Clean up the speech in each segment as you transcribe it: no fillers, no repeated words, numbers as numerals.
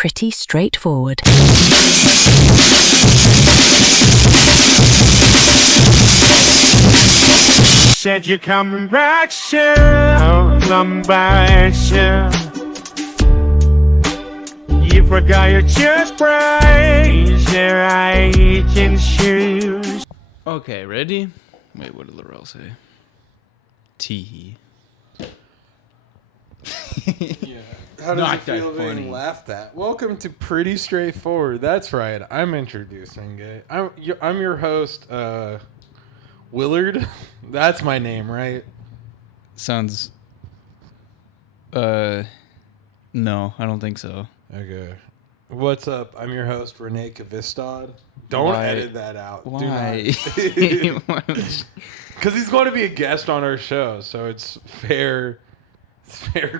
pretty straightforward. Said you're coming back soon, come back soon. You forgot your toothbrush, your Asian shoes. Okay, ready? Wait, what did Laurel say? Teehee. Yeah. How does it feel being laughed at? Welcome to Pretty Straightforward. That's right. I'm introducing it. I'm your host, Willard. That's my name, right? Sounds... No, I don't think so. Okay. What's up? I'm your host, Renee Kavistad. Don't edit that out. Why? Do not. Because he's going to be a guest on our show, so it's fair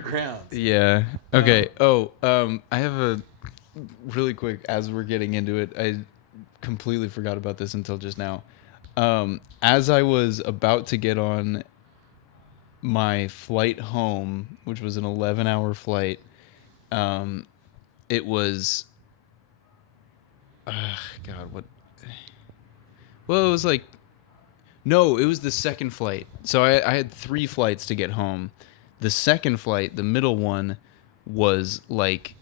grounds. Yeah. Okay. I have a really quick, as we're getting into it, I completely forgot about this until just now. As I was about to get on my flight home, which was an 11-hour flight, it was... God, what... Well, it was like... No, it was the second flight. So I had 3 flights to get home. The second flight, the middle one, was like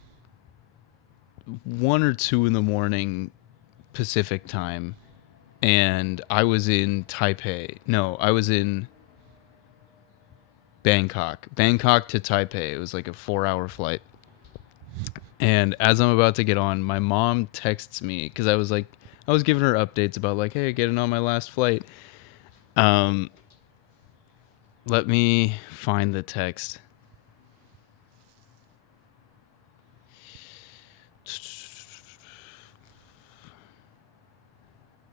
1 or 2 in the morning Pacific time. And I was in Taipei. No, I was in Bangkok. Bangkok to Taipei. It was like a 4-hour flight. And as I'm about to get on, my mom texts me because I was giving her updates about like, hey, getting on my last flight. Let me find the text.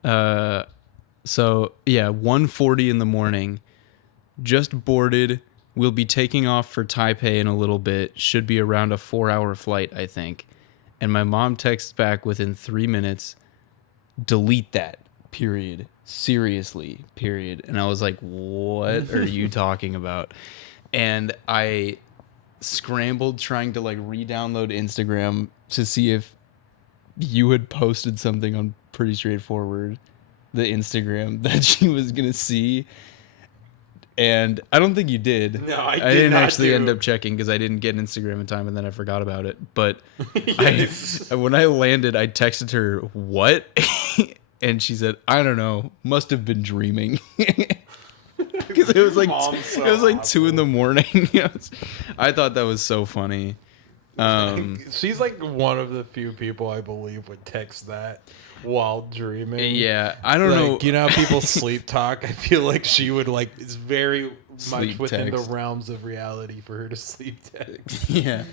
So yeah, 1:40 in the morning. Just boarded. We'll be taking off for Taipei in a little bit. Should be around a 4-hour flight, I think. And my mom texts back within 3 minutes. Delete that. Period. Seriously. Period. And I was like, what are you talking about? And I scrambled trying to like re-download Instagram to see if you had posted something on Pretty Straightforward, the Instagram that she was going to see. And I don't think you did. No, I didn't actually end up checking because I didn't get Instagram in time and then I forgot about it. But Yes. when I landed, I texted her, what? And she said, I don't know, must have been dreaming. Because it was like 2 in the morning. I thought that was so funny. She's like one of the few people I believe would text that while dreaming. Yeah, I don't know. You know how people sleep talk? I feel like she would like, it's very Sleep much within text. the realms of reality for her to sleep text. Yeah.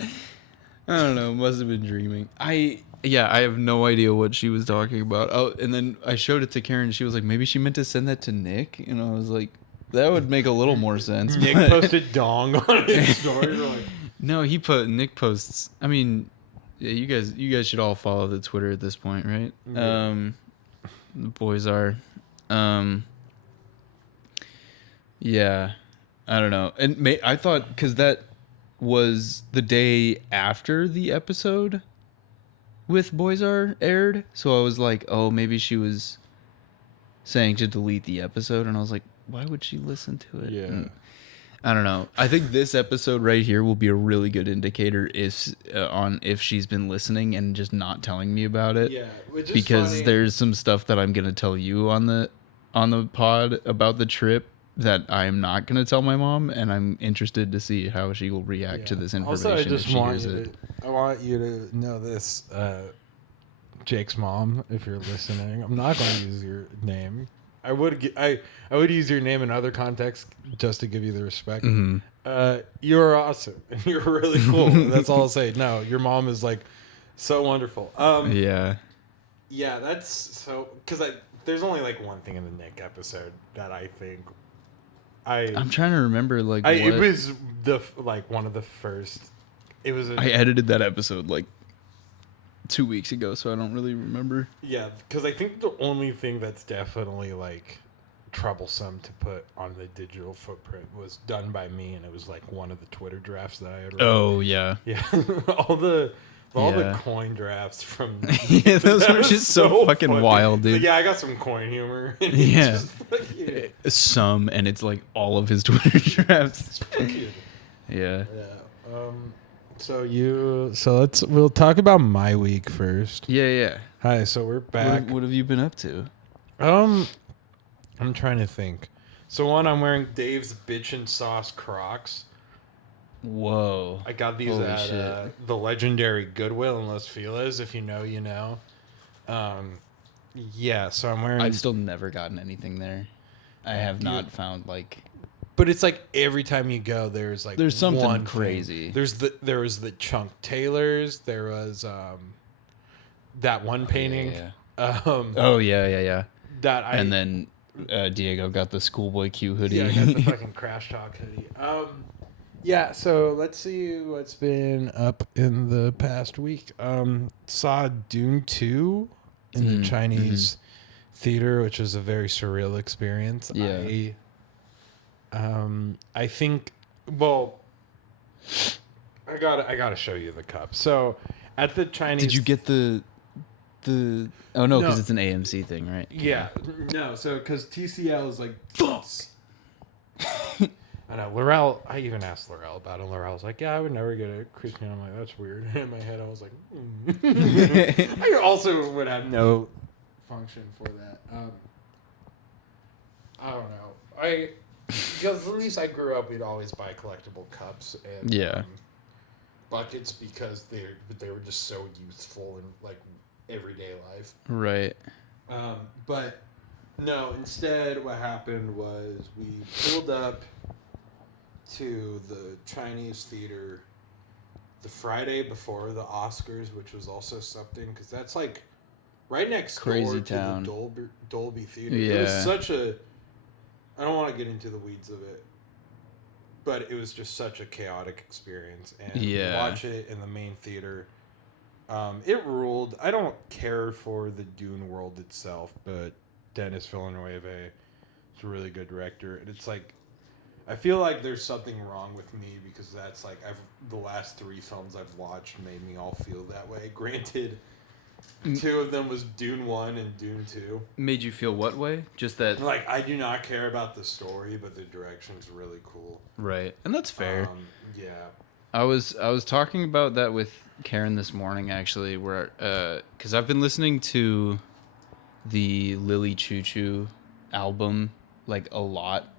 I don't know. Must have been dreaming. I have no idea what she was talking about. Oh, and then I showed it to Karen. And she was like, maybe she meant to send that to Nick. And I was like, that would make a little more sense. Nick posted dong on his story. Like, no, Nick posts. I mean, yeah, you guys should all follow the Twitter at this point, right? Yeah. The boys are. Yeah, I don't know. And I thought because that was the day after the episode with Boys Are aired, so I was like, oh, maybe she was saying to delete the episode, and I was like, why would she listen to it? Yeah. And I don't know. I think this episode right here will be a really good indicator if she's been listening and just not telling me about it. yeah, which is Because funny. there's some stuff that I'm gonna tell you on the pod about the trip that I'm not gonna tell my mom, and I'm interested to see how she will react to this information. Also, I just if she want hears you it. I want you to know this, Jake's mom, if you're listening. I'm not going to use your name. I would use your name in other contexts just to give you the respect. Mm-hmm. You're awesome. You're really cool. That's all I'll say. No, your mom is like so wonderful. Yeah. Yeah, that's so because there's only like one thing in the Nick episode that I think I'm trying to remember like it was one of the first. It was I edited that episode like 2 weeks ago, so I don't really remember. Yeah, because I think the only thing that's definitely like troublesome to put on the digital footprint was done by me, and it was like one of the Twitter drafts that I had written. Oh yeah. Yeah. all the All the coin drafts from yeah, those were just so fucking funny. wild, dude. Yeah, I got some coin humor. Yeah, some, and it's like all of his Twitter drafts. Yeah. So we'll talk about my week first. Yeah. Hi, so we're back. What have you been up to? I'm trying to think. So one, I'm wearing Dave's Bitchin' Sauce Crocs. Whoa. I got these at the legendary Goodwill in Los Feliz. If you know, you know. Yeah, so I'm wearing... I've still never gotten anything there. I have not found, like... But it's like every time you go, there's something crazy. There was the Chunk Taylors. There was that one painting. Yeah. And then Diego got the Schoolboy Q hoodie. Yeah, I got the fucking Crash Talk hoodie. Yeah, so let's see what's been up in the past week. Saw Dune 2 in the Chinese theater, which was a very surreal experience. Yeah. I think, well, I gotta show you the cup. So at the Chinese, did you get the? Oh no, because it's an AMC thing, right? Yeah, no. So because TCL is like, I know Laurel. I even asked Laurel about it. Laurel was like, "Yeah, I would never get a Christian." I'm like, "That's weird." In my head, I was like, I also would have no function for that. I don't know. Because at least I grew up, we'd always buy collectible cups and buckets because they were just so useful in like everyday life. Right. But no, instead what happened was we pulled up to the Chinese theater the Friday before the Oscars, which was also something because that's like right next Crazy door town. to the Dolby Theater. Yeah. It was such a... I don't want to get into the weeds of it, but it was just such a chaotic experience. And watch it in the main theater. It ruled. I don't care for the Dune world itself, but Denis Villeneuve is a really good director. And it's like, I feel like there's something wrong with me because that's like, the last 3 films I've watched made me all feel that way. Granted, 2 of them was Dune 1 and Dune 2. Made you feel what way? Just that... Like, I do not care about the story, but the direction's really cool. Right. And that's fair. Yeah. I was talking about that with Karen this morning, actually, where... Because I've been listening to the Lily Choo Choo album, like, a lot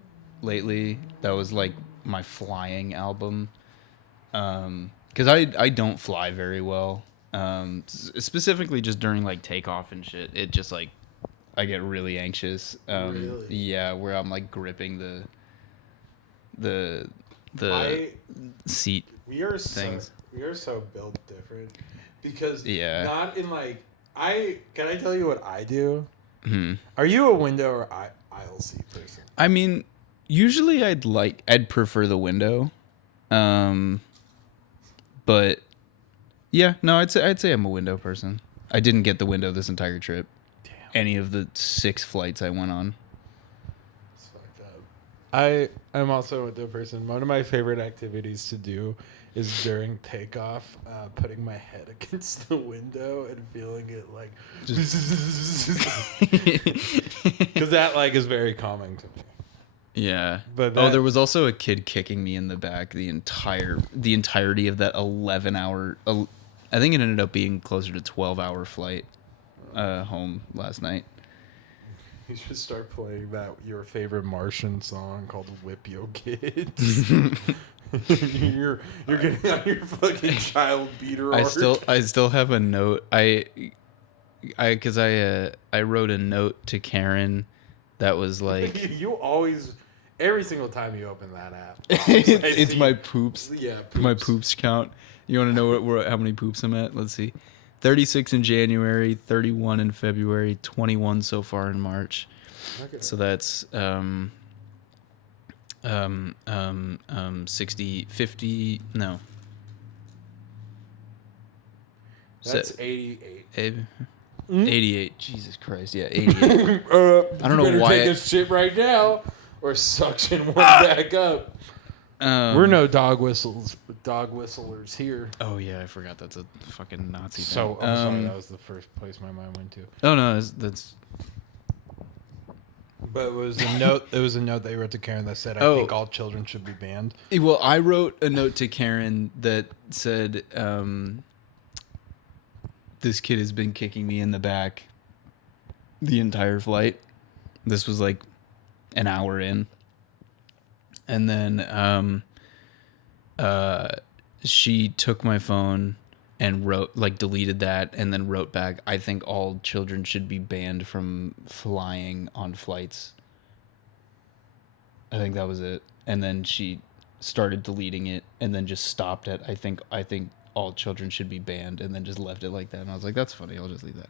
lately. That was, like, my flying album. Because I don't fly very well. Specifically just during like takeoff and shit, it just like I get really anxious. Really? Yeah, where I'm like gripping the seat. We are things. We are so built different because not in like can I tell you what I do? Hmm. Are you a window or aisle seat person? I mean, usually I'd prefer the window, but. Yeah, no, I'd say I'm a window person. I didn't get the window this entire trip. Damn. Any of the 6 flights I went on. It's fucked up. I'm also a window person. One of my favorite activities to do is during takeoff, putting my head against the window and feeling it like, because that like is very calming to me. Yeah. But there was also a kid kicking me in the back the entirety of that 11-hour. I think it ended up being closer to 12-hour flight home last night. You should start playing your favorite Martian song called "Whip Yo Kids." you're getting on your fucking child beater. I still have a note. I wrote a note to Karen that was like you always. Every single time you open that app, it's my poops. Yeah, my poops count. You want to know how many poops I'm at? Let's see. 36 in January, 31 in February, 21 so far in March. Okay. So that's 60, 50, no. That's 88. 88. Jesus Christ. Yeah, 88. I don't know why. Take this shit right now or suction one back up. We're no dog whistles dog whistlers here. Oh yeah, I forgot that's a fucking Nazi thing. So I'm sorry, that was the first place my mind went to. Oh no, that's. But it was a note. It was a note that you wrote to Karen that said, "I think all children should be banned." Well, I wrote a note to Karen that said, "This kid has been kicking me in the back the entire flight." This was like an hour in, and then she took my phone and deleted that, and then wrote back, "I think all children should be banned from flying on flights." I think that was it. And then she started deleting it, and then just stopped at, I think all children should be banned, and then just left it like that. And I was like, that's funny, I'll just leave that.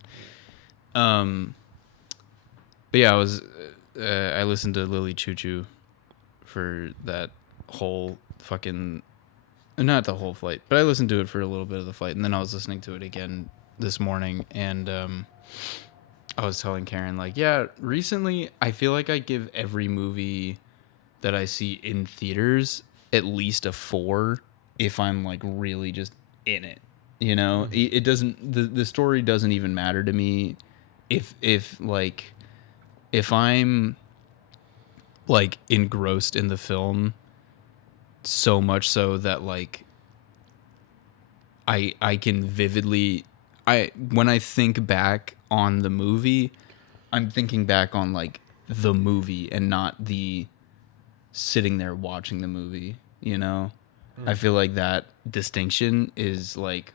But yeah, I listened to Lily Choo Choo for that whole fucking, not the whole flight, but I listened to it for a little bit of the flight, and then I was listening to it again this morning, and I was telling Karen, like, yeah, recently I feel like I give every movie that I see in theaters at least a 4 if I'm like really just in it. You know, it doesn't, the story doesn't even matter to me if I'm like engrossed in the film so much so that like I can vividly, when I think back on the movie, I'm thinking back on like the movie and not the sitting there watching the movie, you know? I feel like that distinction is like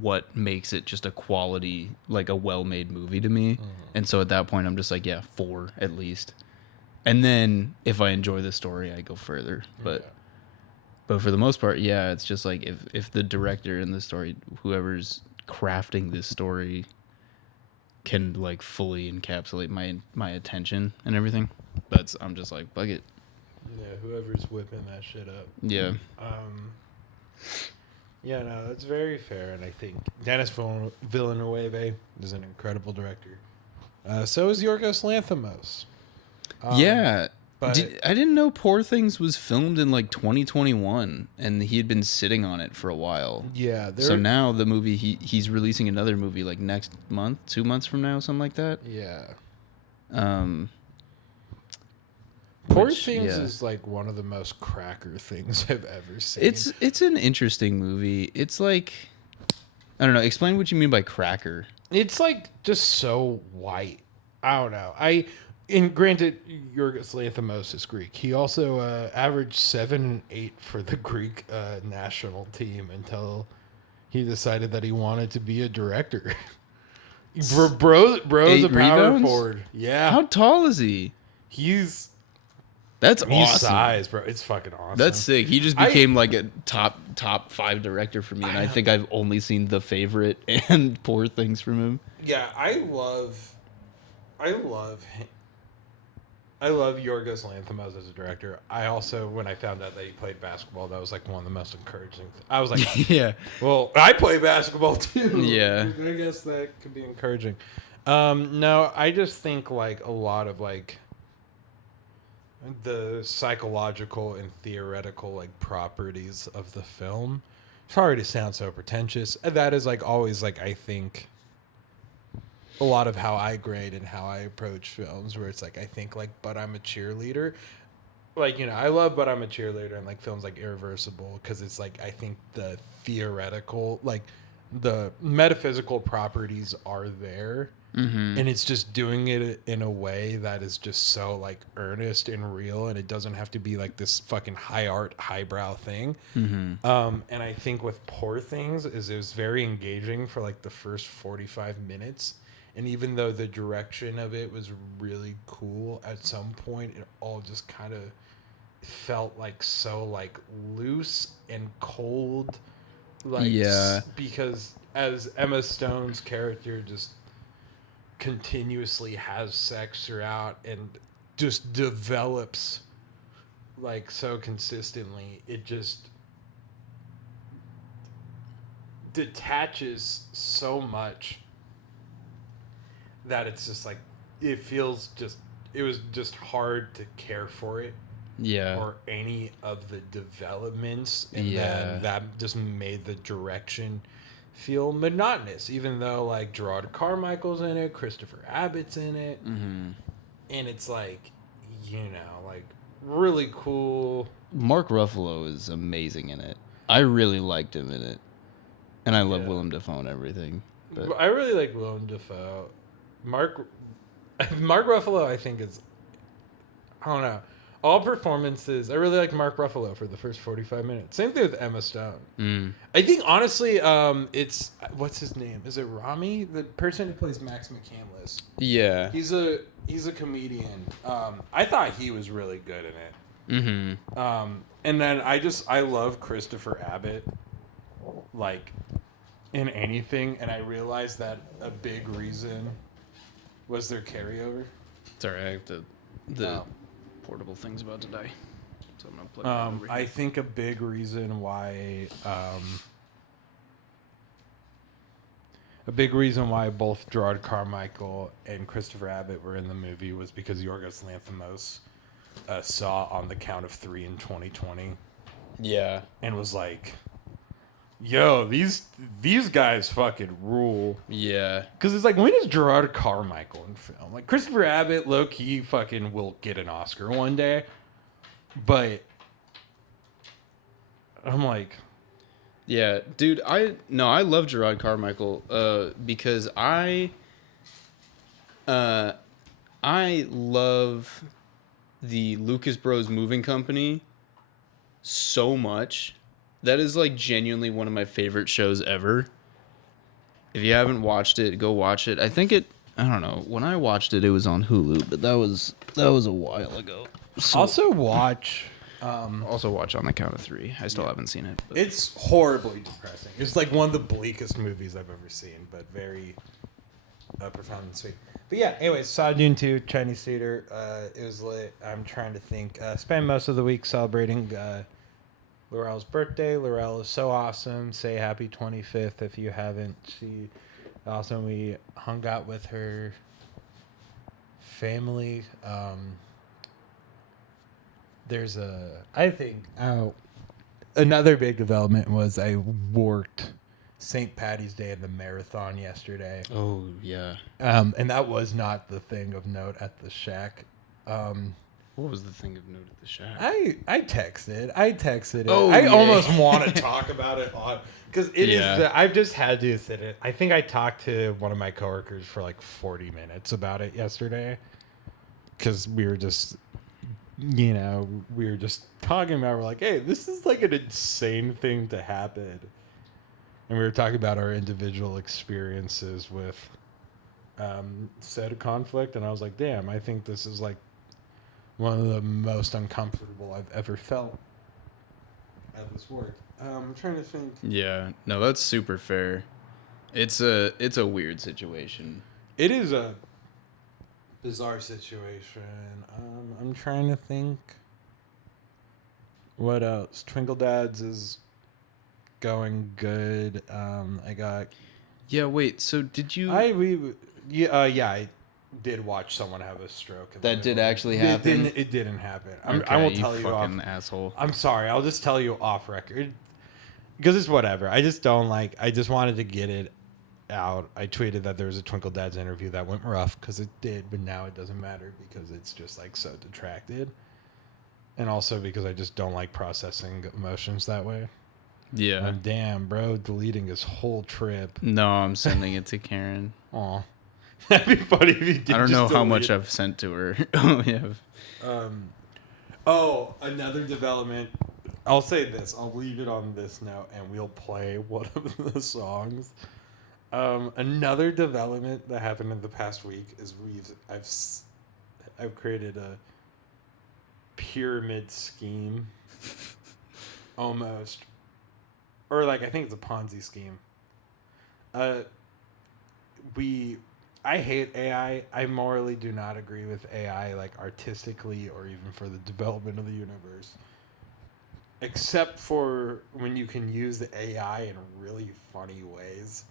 what makes it just a quality, like a well-made movie to me. And so at that point I'm just like, yeah, 4 at least. And then if I enjoy the story, I go further. But for the most part, yeah, it's just like if the director in the story, whoever's crafting this story, can like fully encapsulate my attention and everything, I'm just like, fuck it. Yeah, whoever's whipping that shit up. Yeah. Yeah, no, that's very fair, and I think Dennis Villeneuve is an incredible director. So is Yorgos Lanthimos. Yeah. But I didn't know Poor Things was filmed in like 2021, and he had been sitting on it for a while. Yeah. So now the movie, he's releasing another movie like next month, 2 months from now, something like that. Yeah. Poor Things is like one of the most cracker things I've ever seen. It's an interesting movie. It's like, I don't know. Explain what you mean by cracker. It's like just so white. I don't know. And granted, Yorgos Lanthimos is Greek. He also averaged 7 and 8 for the Greek national team until he decided that he wanted to be a director. Bro's a power forward. Yeah. How tall is he? He's awesome. Size, bro. It's fucking awesome. That's sick. He just became like a top 5 director for me, and I think I've only seen The Favorite and Poor Things from him. Yeah, I love him. I love Yorgos Lanthimos as a director. I also, when I found out that he played basketball, that was like one of the most encouraging. I was like, yeah, well, I play basketball too. Yeah, I guess that could be encouraging. No, I just think like a lot of like the psychological and theoretical like properties of the film. Sorry to sound so pretentious. That is like always like, I think, a lot of how I grade and how I approach films, where it's like, I think like, But I'm a Cheerleader. Like, you know, I love But I'm a Cheerleader and like films like Irreversible, because it's like, I think the theoretical, like the metaphysical properties are there. Mm-hmm. And it's just doing it in a way that is just so like earnest and real, and it doesn't have to be like this fucking high art, highbrow thing. Mm-hmm. And I think with Poor Things it was very engaging for like the first 45 minutes. And even though the direction of it was really cool, at some point it all just kind of felt like so like loose and cold. Like, yeah. Because as Emma Stone's character just continuously has sex throughout and just develops like so consistently, it just detaches so much that it's just like, it was just hard to care for it Yeah. or any of the developments, and then that just made the direction feel monotonous, even though like Gerard Carmichael's in it, Christopher Abbott's in it, and it's like, like really cool. Mark Ruffalo is amazing in it. I really liked him in it, and I love Willem Dafoe and everything. But I really like Willem Dafoe. Mark Ruffalo, I think is, I don't know. All performances, I really like Mark Ruffalo for the first 45 minutes. Same thing with Emma Stone. I think, honestly, it's, what's his name? Is it Rami? The person who plays Max McCandless. Yeah. He's a comedian. I thought he was really good in it. And then I love Christopher Abbott, like, in anything. And I realized that a big reason was their carryover. Sorry, I have to... portable thing's about to die, so I'm gonna plug it over here. I think a big reason why both Gerard Carmichael and Christopher Abbott were in the movie was because Yorgos Lanthimos saw On the Count of Three in 2020. Yeah, and was like, "Yo, these guys fucking rule." Yeah, because it's like, when is Gerard Carmichael in film? Like, Christopher Abbott, low key, fucking will get an Oscar one day, but I'm like, yeah, dude. I love Gerard Carmichael because I love the Lucas Bros Moving Company so much. That is like genuinely one of my favorite shows ever. If you haven't watched it, go watch it. I don't know. When I watched it, it was on Hulu, but that was a while ago. So, also watch On the Count of Three. I still haven't seen it. But. It's horribly depressing. It's like one of the bleakest movies I've ever seen, but very profound and sweet. But yeah, anyways, saw Dune 2, Chinese theater. It was lit. I'm trying to think. Spent most of the week celebrating Laurel's birthday. Laurel is so awesome. Say happy 25th if you haven't. She awesome. We hung out with her family. There's another big development was I worked St. Patty's Day in the marathon yesterday. Oh yeah. And that was not the thing of note at the shack. What was the thing of note at the shack? I texted it. Oh, I almost want to talk about it on, because it is. I've just had to sit it. I think I talked to one of my coworkers for like 40 minutes about it yesterday, because we were just talking about. We're like, hey, this is like an insane thing to happen, and we were talking about our individual experiences with said conflict, and I was like, damn, I think this is like one of the most uncomfortable I've ever felt at this work. I'm trying to think. Yeah, no, that's super fair. It's a weird situation. It is a bizarre situation. I'm trying to think. What else? Twinkle Dads is going good. I got. Yeah. Wait. So did you? I did watch someone have a stroke. That did actually happen? It didn't happen. Okay, I won't tell you fucking off. asshole. I'm sorry. I'll just tell you off record. Because it's whatever. I just wanted to get it out. I tweeted that there was a Twinkle Dads interview that went rough, because it did, but now it doesn't matter because it's just like so detracted. And also because I just don't like processing emotions that way. Yeah. And damn, bro, deleting his whole trip. No, I'm sending it to Karen. Aw. That'd be funny if you did. I don't know how much I've sent to her. Another development. I'll say this. I'll leave it on this note, and we'll play one of the songs. Another development that happened in the past week is I've created a pyramid scheme, almost, or like I think it's a Ponzi scheme. I hate AI. I morally do not agree with AI, like artistically or even for the development of the universe. Except for when you can use the AI in really funny ways.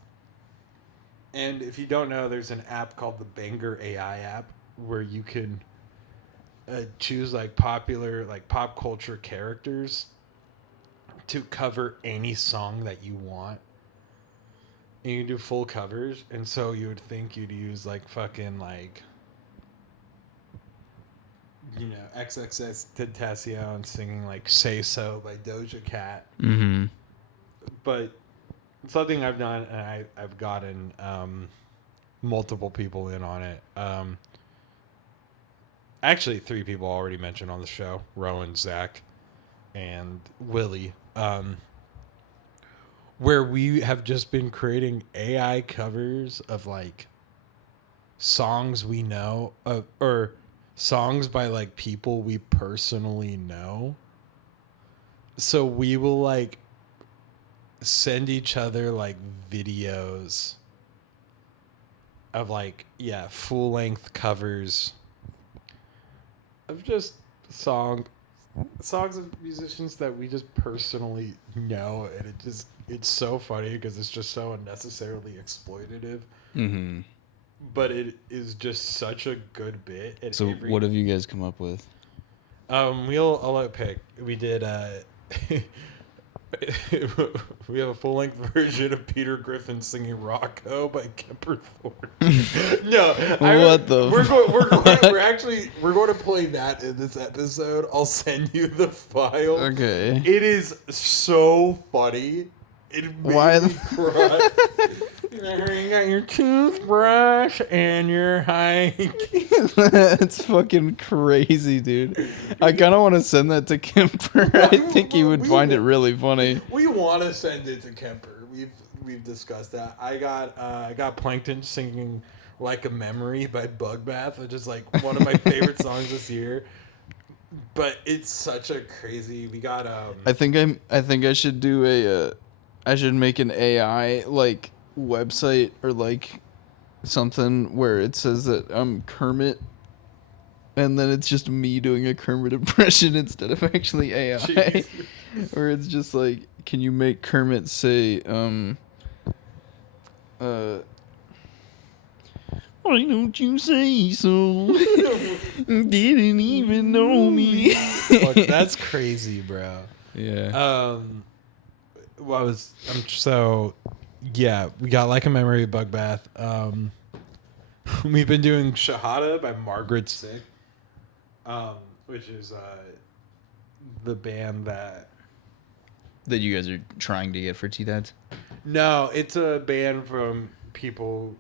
And if you don't know, there's an app called the Banger AI app where you can choose like popular like pop culture characters to cover any song that you want. And you can do full covers, and so you would think you'd use like fucking like, you know, XXX Tentacion singing like "Say So" by Doja Cat. Mm-hmm. But something I've done, and I've gotten multiple people in on it. Actually, 3 people already mentioned on the show: Rowan, Zach, and Willie. Where we have just been creating AI covers of like songs we know, or songs by like people we personally know. So we will like send each other like videos of like, yeah, full length covers of just songs of musicians that we just personally know, and it's so funny because it's just so unnecessarily exploitative. Mm-hmm. But it is just such a good bit. So what have you guys come up with? I'll let pick. We did we have a full length version of Peter Griffin singing "Rocco" by Kemper Thornton. No, we're going to play that in this episode. I'll send you the file. Okay. It is so funny. It made me cry. You got your toothbrush and your hike. That's fucking crazy, dude. I kind of want to send that to Kemper. I think he would find it really funny. We want to send it to Kemper. We've discussed that. I got Plankton singing "Like a Memory" by Bugbath, which is like one of my favorite songs this year. But it's such a crazy. We got I think I should do I should make an AI like website or like something where it says that I'm Kermit, and then it's just me doing a Kermit impression instead of actually AI. Jeez. Or it's just like, can you make Kermit say why don't you say so? Didn't even know me. Fuck, that's crazy, bro. Yeah. Yeah, we got "Like a Memory" of Bugbath. We've been doing "Shahada" by Margaret Sick, which is the band that you guys are trying to get for T-Dads? No, it's a band from people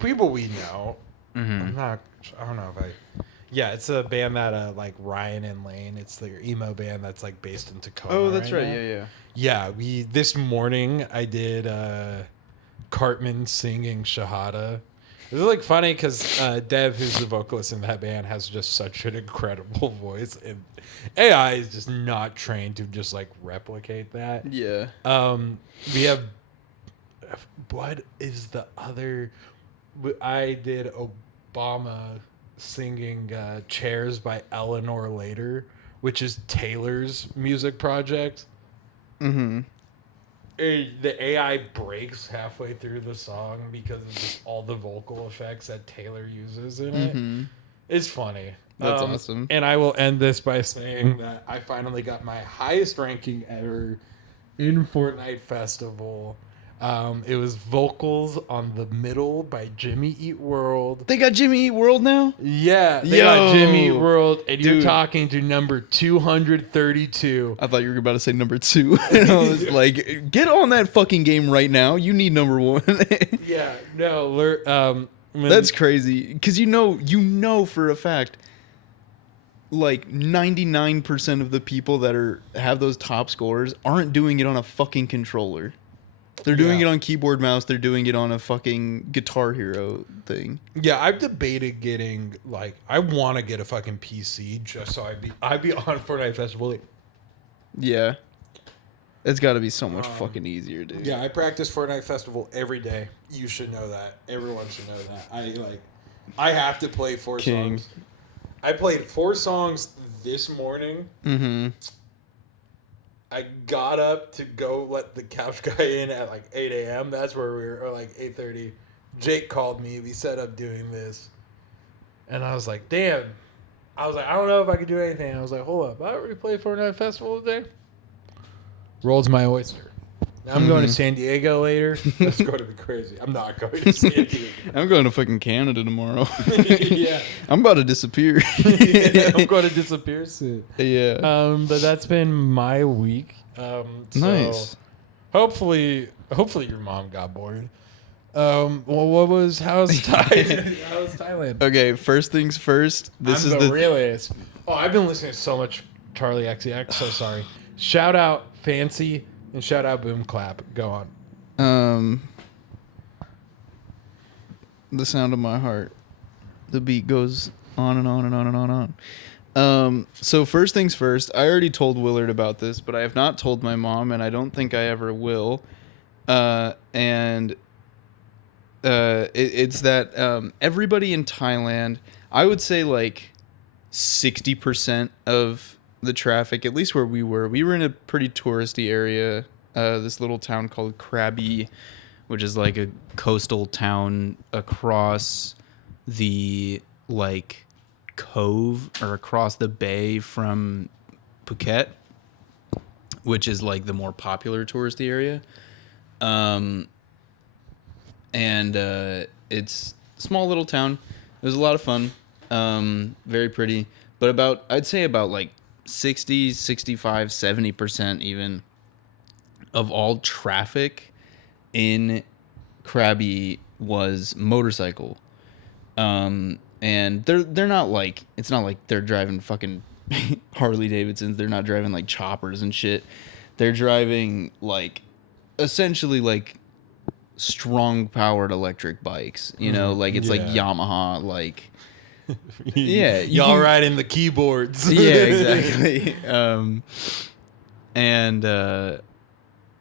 we know. Mm-hmm. I don't know if I. Yeah, it's a band that like Ryan and Lane. It's their emo band that's like based in Tacoma. Oh, that's right. now. Yeah. Yeah, this morning I did Cartman singing "Shahada." It was like funny because Dev, who's the vocalist in that band, has just such an incredible voice, and AI is just not trained to just like replicate that. Yeah. We have what is the other? I did Obama singing "Chairs" by Eleanor Later, which is Taylor's music project. Mm-hmm. The AI breaks halfway through the song because of just all the vocal effects that Taylor uses in it. It's funny. That's awesome. And I will end this by saying that I finally got my highest ranking ever in Fortnite Festival. It was "Vocals on the Middle" by Jimmy Eat World. They got Jimmy Eat World now? Yeah, they got Jimmy Eat World, and you're talking to number 232. I thought you were about to say number 2. And I was like, get on that fucking game right now. You need number 1. Yeah, no, that's crazy. Because you know for a fact, like 99% of the people that have those top scores aren't doing it on a fucking controller. They're doing it on keyboard, mouse. They're doing it on a fucking Guitar Hero thing. Yeah, I've debated getting I want to get a fucking PC just so I'd be on Fortnite Festival. Yeah, it's got to be so much fucking easier, dude. Yeah, I practice Fortnite Festival every day. You should know that. Everyone should know that. I have to play 4 songs. I played 4 songs this morning. Mm-hmm. I got up to go let the couch guy in at 8 a.m. That's where we were, or 8:30. Jake called me. We set up doing this. And I was like, damn, I was like, I don't know if I could do anything. I was like, hold up, I already played Fortnite Festival today. World's my oyster. Now I'm going to San Diego later. That's going to be crazy. I'm not going to San Diego. I'm going to fucking Canada tomorrow. Yeah. I'm about to disappear. Yeah, I'm going to disappear soon. Yeah. But that's been my week. Nice. Hopefully your mom got bored. Well, how's Thailand? Okay, first things first. This I'm is the the realist. Oh, I've been listening to so much Charlie XCX. So sorry. Shout out Fancy and shout out Boom Clap. Go on. The sound of my heart. The beat goes on and on and on and on and on. So first things first, I already told Willard about this, but I have not told my mom, and I don't think I ever will. It's that everybody in Thailand, I would say like 60% of the traffic, at least where we were in a pretty touristy area, this little town called Krabi, which is like a coastal town across the like cove or across the bay from Phuket, which is like the more popular touristy area. It's a small little town. It was a lot of fun. Very pretty. But I'd say about like 60, 65, 70% even of all traffic in Krabi was motorcycle. And they're not like, it's not like they're driving fucking Harley Davidsons. They're not driving like choppers and shit. They're driving like essentially like strong powered electric bikes, you know, like it's like Yamaha, like yeah, y'all riding the keyboards. Yeah, exactly.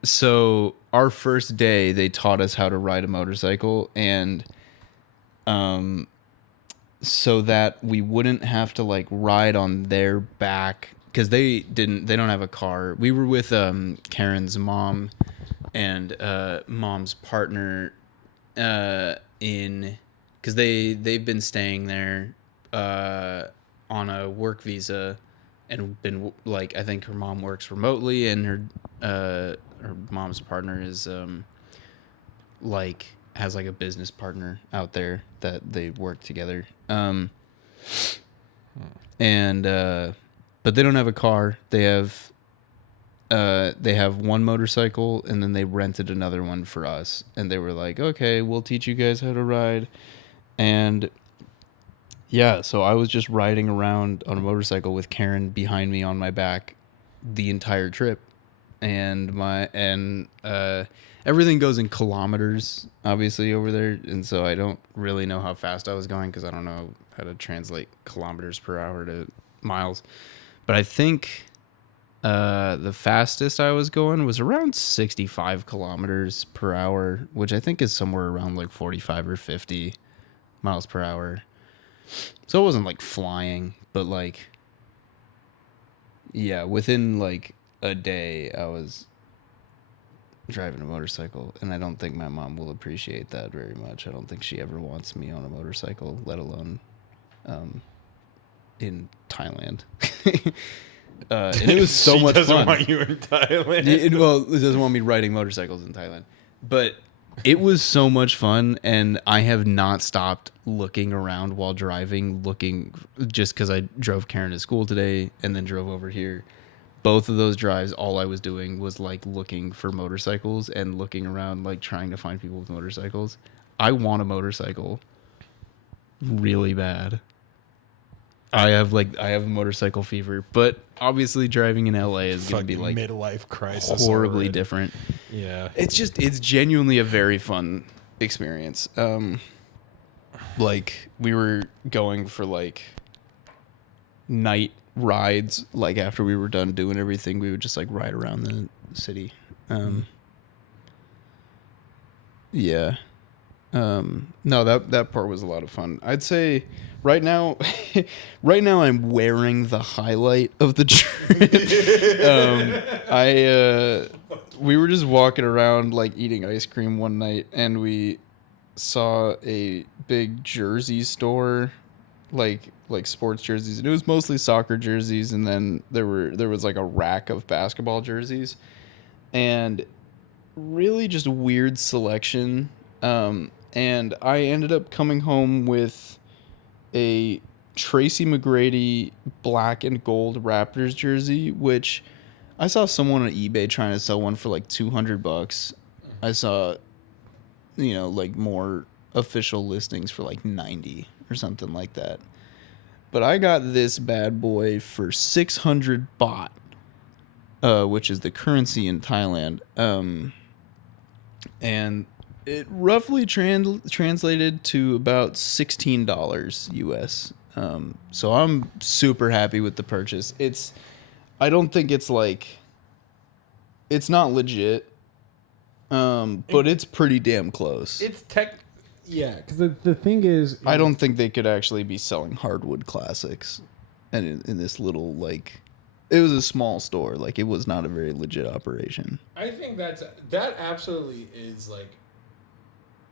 So our first day they taught us how to ride a motorcycle, and so that we wouldn't have to like ride on their back, because they don't have a car. We were with Karen's mom and mom's partner because they've been staying there on a work visa, and been like, I think her mom works remotely, and her mom's partner is like has like a business partner out there that they work together. But they don't have a car. They have one motorcycle, and then they rented another one for us, and they were like, okay, we'll teach you guys how to ride. And yeah, so I was just riding around on a motorcycle with Karen behind me on my back the entire trip, and everything goes in kilometers obviously over there, and so I don't really know how fast I was going because I don't know how to translate kilometers per hour to miles, but I think the fastest I was going was around 65 kilometers per hour, which I think is somewhere around like 45 or 50 miles per hour. So it wasn't like flying, but like, yeah, within like a day I was driving a motorcycle, and I don't think my mom will appreciate that very much. I don't think she ever wants me on a motorcycle, let alone in Thailand. And it was so much fun. She doesn't want you in Thailand. It doesn't want me riding motorcycles in Thailand. But it was so much fun, and I have not stopped looking around while driving, just because I drove Karen to school today and then drove over here. Both of those drives, all I was doing was like looking for motorcycles and looking around, like trying to find people with motorcycles. I want a motorcycle really bad. I have motorcycle fever, but obviously driving in LA is going to be like midlife crisis, horribly different. Yeah. It's genuinely a very fun experience. Like we were going for like night rides, like after we were done doing everything, we would just like ride around the city. Yeah. No, that part was a lot of fun. I'd say right now I'm wearing the highlight of the trip. We were just walking around like eating ice cream one night, and we saw a big jersey store like sports jerseys, and it was mostly soccer jerseys, and then there was like a rack of basketball jerseys, and really just weird selection. And I ended up coming home with a Tracy McGrady black and gold Raptors jersey, which I saw someone on eBay trying to sell one for like $200. I saw, like more official listings for like 90 or something like that. But I got this bad boy for 600 baht, which is the currency in Thailand. And it roughly translated to about $16 US. So I'm super happy with the purchase. I don't think it's not legit, but it's pretty damn close. It's yeah, because the thing is, I don't think they could actually be selling hardwood classics, and in this little it was a small store. Like, it was not a very legit operation. I think that absolutely is like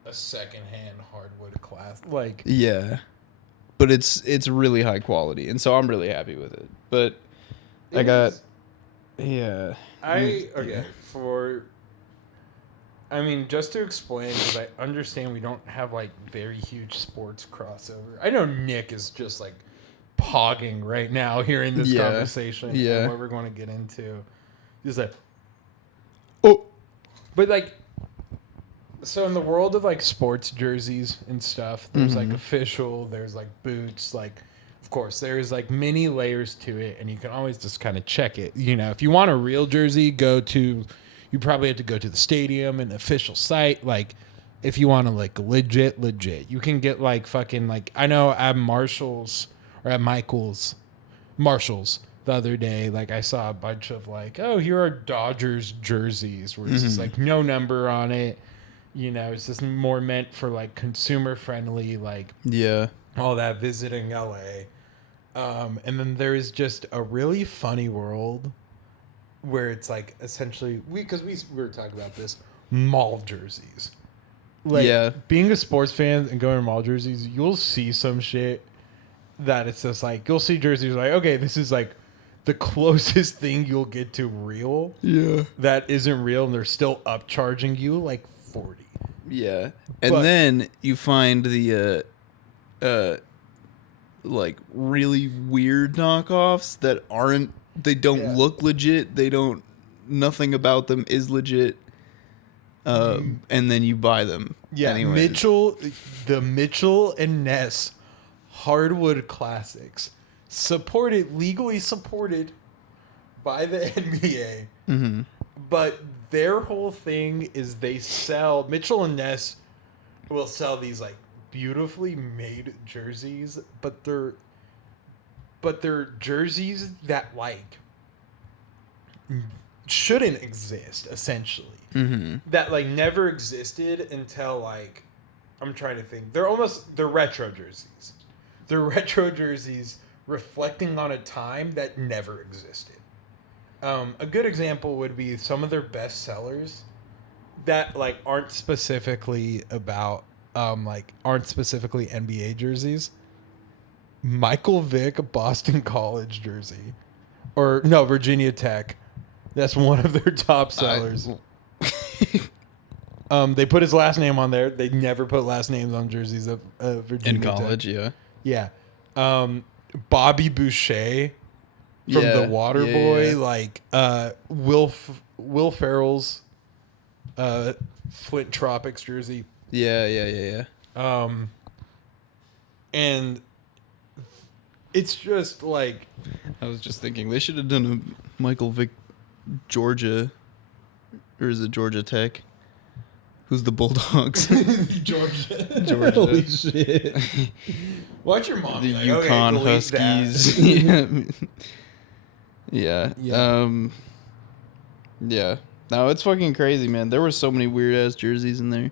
a secondhand hardwood class. Like, yeah, but it's really high quality, and so I'm really happy with it. But just to explain, because I understand we don't have like very huge sports crossover. I know Nick is just like pogging right now hearing this conversation and what we're going to get into. He's like, oh, but like, so in the world of like sports jerseys and stuff, there's like official, there's like boots, like, of course, there's like many layers to it, and you can always just kind of check it. If you want a real jersey, you probably have to go to the stadium and the official site. Like, if you want to like legit, you can get like fucking like, I know at Marshalls or at Marshalls the other day, like I saw a bunch of like, oh, here are Dodgers jerseys where it's just like no number on it. It's just more meant for like consumer friendly, like all that visiting LA. And then there is just a really funny world where it's like essentially we were talking about this, mall jerseys. Like, being a sports fan and going to mall jerseys, you'll see some shit that it's just like, you'll see jerseys like, okay, this is like the closest thing you'll get to real. Yeah. That isn't real, and they're still upcharging you like 40. Yeah. And then you find the like really weird knockoffs that don't look legit. Nothing about them is legit. And then you buy them. Yeah. Anyways. The Mitchell and Ness hardwood classics, legally supported by the NBA. Mm-hmm. But their whole thing is Mitchell and Ness will sell these like beautifully made jerseys, but they're jerseys that like shouldn't exist, essentially. Mm-hmm. That like never existed until like, I'm trying to think. They're retro jerseys. They're retro jerseys reflecting on a time that never existed. A good example would be some of their best sellers that like aren't specifically NBA jerseys. Michael Vick Boston College jersey, or no, Virginia Tech. That's one of their top sellers. They put his last name on there. They never put last names on jerseys of Virginia in college. Tech. Yeah. Bobby Boucher from The Waterboy, like Will Ferrell's Flint Tropics jersey. Yeah. And it's just like, I was just thinking they should have done a Michael Vick Georgia, or is it Georgia Tech? Who's the Bulldogs? Georgia. Holy shit. Watch your mom. The Yukon Huskies. Yeah. Yeah. No, it's fucking crazy, man. There were so many weird ass jerseys in there.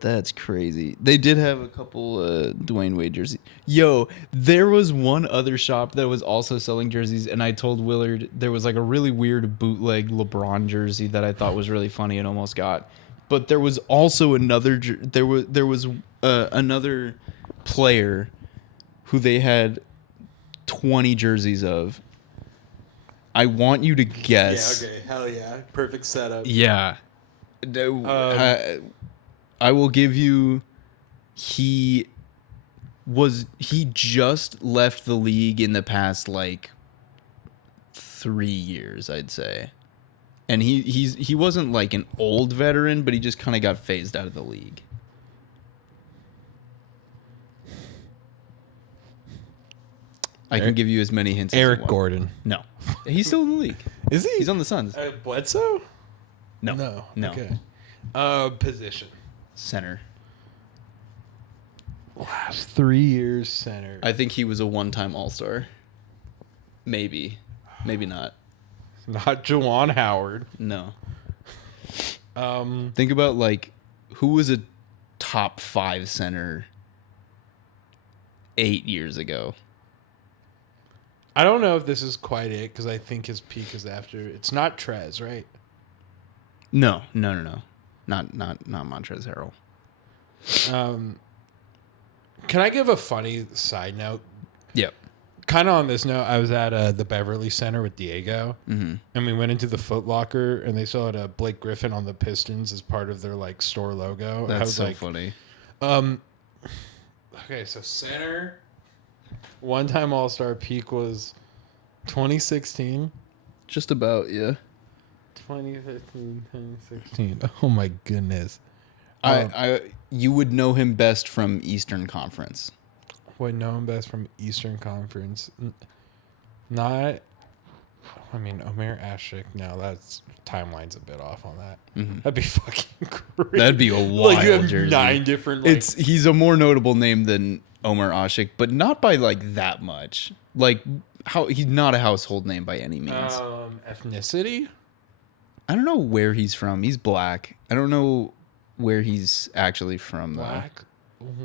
That's crazy. They did have a couple Dwayne Wade jerseys. Yo, there was one other shop that was also selling jerseys, and I told Willard there was like a really weird bootleg LeBron jersey that I thought was really funny and almost got. But there was also another another player who they had 20 jerseys of. I want you to guess. Yeah, okay. Hell yeah. Perfect setup. Yeah. I will give you, he just left the league in the past like 3 years, I'd say. And he wasn't like an old veteran, but he just kind of got phased out of the league. I can give you as many hints as you Eric want. Gordon. No. He's still in the league. Is he? He's on the Suns. Bledsoe? No. No. Okay. Position. Center. Last 3 years center. I think he was a one-time All-Star. Maybe. Maybe not. Not Juwan Howard. No. Think about, like, who was a top 5 center 8 years ago? I don't know if this is quite it because I think his peak is after. It's not Trez, right? No. Not Montrezl Harrell. Can I give a funny side note? Yep. Kind of on this note, I was at the Beverly Center with Diego, Mm-hmm. and we went into the Foot Locker, and they still had a Blake Griffin on the Pistons as part of their like store logo. I That's was so like, funny. Okay, so center, one-time All-Star peak was 2016. Just about, yeah. 2015, 2016. Oh my goodness. You would know him best from Eastern Conference. Would know him best from Eastern Conference. Not, I mean, Omer Ashik. No, that's timeline's a bit off on that. Mm-hmm. That'd be fucking crazy. That'd be a wild like you have jersey. 9 different. Like, He's a more notable name than Omer Ashik, but not by like that much. Like he's not a household name by any means. ethnicity. I don't know where he's from. He's black. I don't know where he's actually from though. Black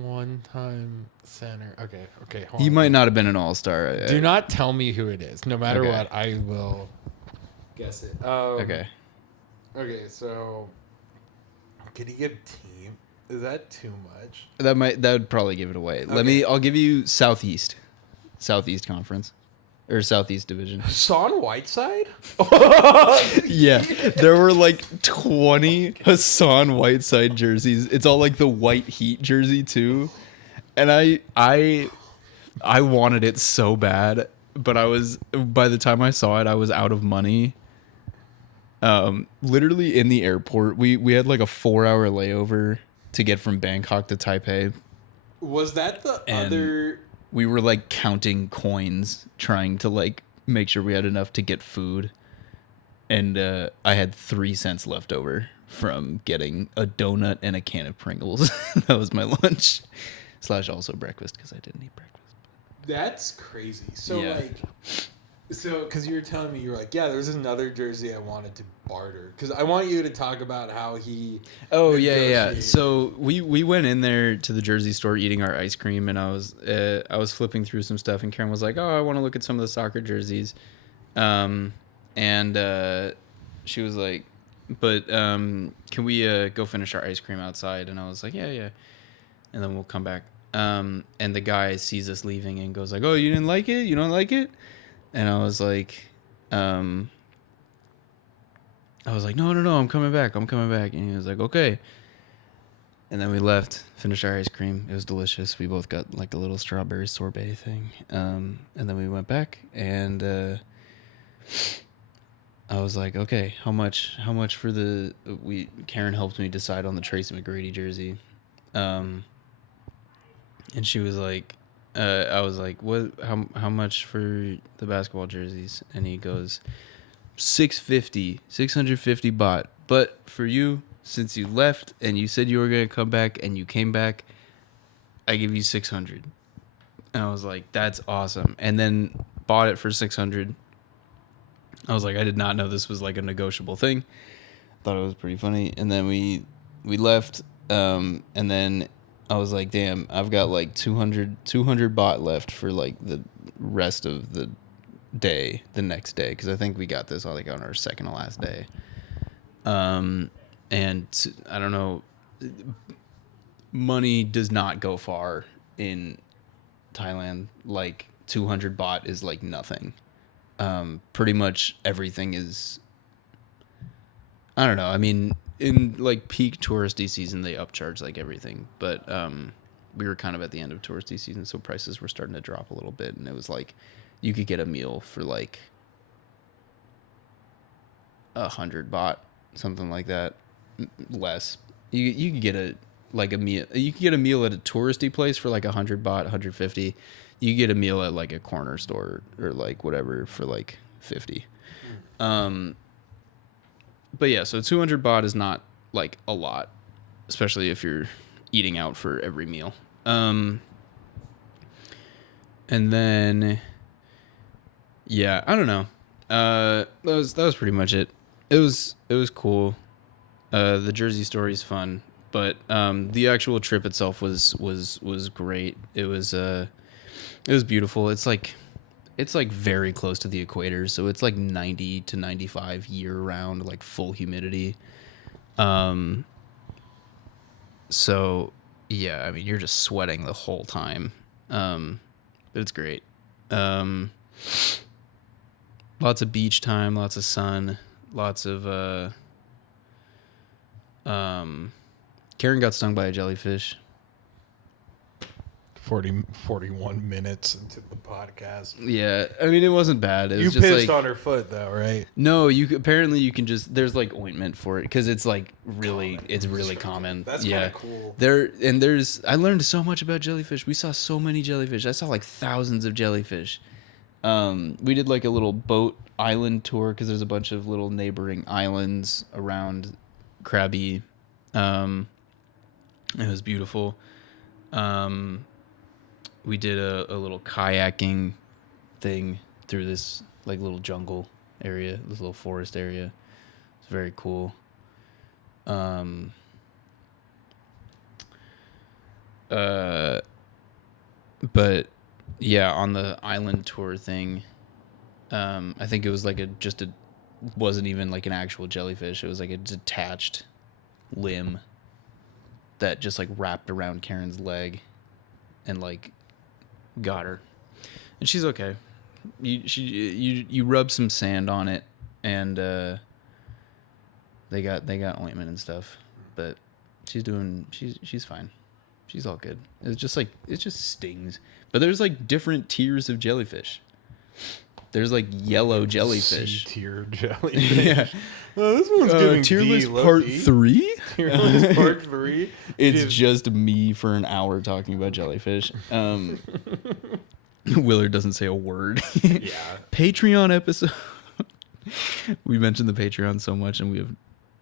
one-time center. Okay. Hold He on. might not have been an all-star. Do not tell me who it is. No matter Okay. what, I will guess it. Okay. Okay, so could he give team? Is that too much? That would probably give it away. Okay. I'll give you Southeast Conference. Or Southeast Division. Hassan Whiteside? Yeah, there were like 20 Hassan Whiteside jerseys. It's all like the white Heat jersey too, and I wanted it so bad, but by the time I saw it, I was out of money. Literally in the airport, we had like a 4-hour layover to get from Bangkok to Taipei. Was that the And- other? We were like counting coins, trying to like make sure we had enough to get food. And I had 3 cents left over from getting a donut and a can of Pringles. That was my lunch / also breakfast because I didn't eat breakfast. That's crazy. So Yeah. because you were telling me, you were like, yeah, there's another jersey I wanted to barter because I want you to talk about how he. Oh yeah. negotiated. So we went in there to the jersey store eating our ice cream, and I was flipping through some stuff, and Karen was like, "Oh, I want to look at some of the soccer jerseys," and she was like, "But can we go finish our ice cream outside?" And I was like, "Yeah," and then we'll come back. And the guy sees us leaving and goes like, "Oh, you didn't like it? You don't like it?" And I was like, no, I'm coming back. And he was like, okay. And then we left, finished our ice cream. It was delicious. We both got like a little strawberry sorbet thing. And then we went back, and I was like, okay, how much for Karen helped me decide on the Tracy McGrady jersey. And she was like, I was like, what? How much for the basketball jerseys? And he goes, $650 baht. But for you, since you left and you said you were gonna come back and you came back, I give you 600. And I was like, that's awesome. And then bought it for 600. I was like, I did not know this was like a negotiable thing. Thought it was pretty funny. And then we left. And then I was like, damn, I've got like 200 baht left for like the rest of the day, the next day, because I think we got this on our second to last day. And I don't know, money does not go far in Thailand, like 200 baht is like nothing. Pretty much everything is, I don't know. I mean, in like peak touristy season, they upcharge like everything, but we were kind of at the end of touristy season, so prices were starting to drop a little bit, and it was like you could get a meal for like 100 baht, something like that, less. You could get a meal. You could get a meal at a touristy place for like 100 baht, 150. You get a meal at like a corner store or like whatever for like 50. But yeah, so 200 baht is not like a lot, especially if you're eating out for every meal. And then, yeah, I don't know. That was pretty much it. It was cool. The Jersey story is fun, but the actual trip itself was great. It was beautiful. It's like very close to the equator, so it's like 90 to 95 year round, like full humidity. So yeah, I mean, you're just sweating the whole time. But it's great. Lots of beach time, lots of sun, lots of Karen got stung by a jellyfish. 41 minutes into the podcast. Yeah, I mean, it wasn't bad. It was You just pissed like, on her foot though, right? no, you can just, there's like ointment for it because it's like really, it's really common. That's yeah, kinda cool. I learned so much about jellyfish. We saw so many jellyfish. I saw like thousands of jellyfish. We did like a little boat island tour because there's a bunch of little neighboring islands around Krabi. It was beautiful. We did a little kayaking thing through this like little jungle area, this little forest area. It's very cool. But yeah, on the island tour thing, I think it was like wasn't even like an actual jellyfish. It was like a detached limb that just like wrapped around Karen's leg and like got her, and she's okay. You rub some sand on it, and they got ointment and stuff, but she's fine. She's all good. It just stings. But there's like different tiers of jellyfish. There's like yellow jellyfish. C-tier jellyfish. Yeah. Oh, this one's giving tier D, list low part key. 3. Tier list part 3. It's Dude. just me for an hour talking about jellyfish. Willard doesn't say a word. Yeah. Patreon episode. We mentioned the Patreon so much, and we have.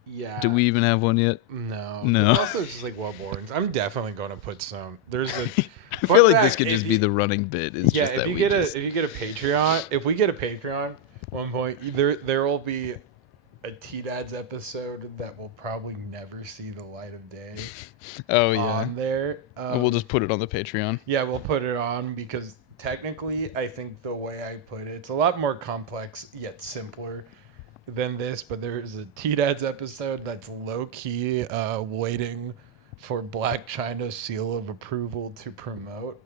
Yeah. Do we even have one yet? No. No. It's also just like well boring. I'm definitely going to put some. There's a. I feel like this could just be the running bit. It's Yeah, just that if you we get just... if we get a Patreon, at one point there will be a T-Dads episode that will probably never see the light of day. Oh yeah. On there. We'll just put it on the Patreon. Yeah, we'll put it on because technically, I think the way I put it, it's a lot more complex yet simpler than this. But there's a T-Dads episode that's low key, waiting for Black China's seal of approval to promote.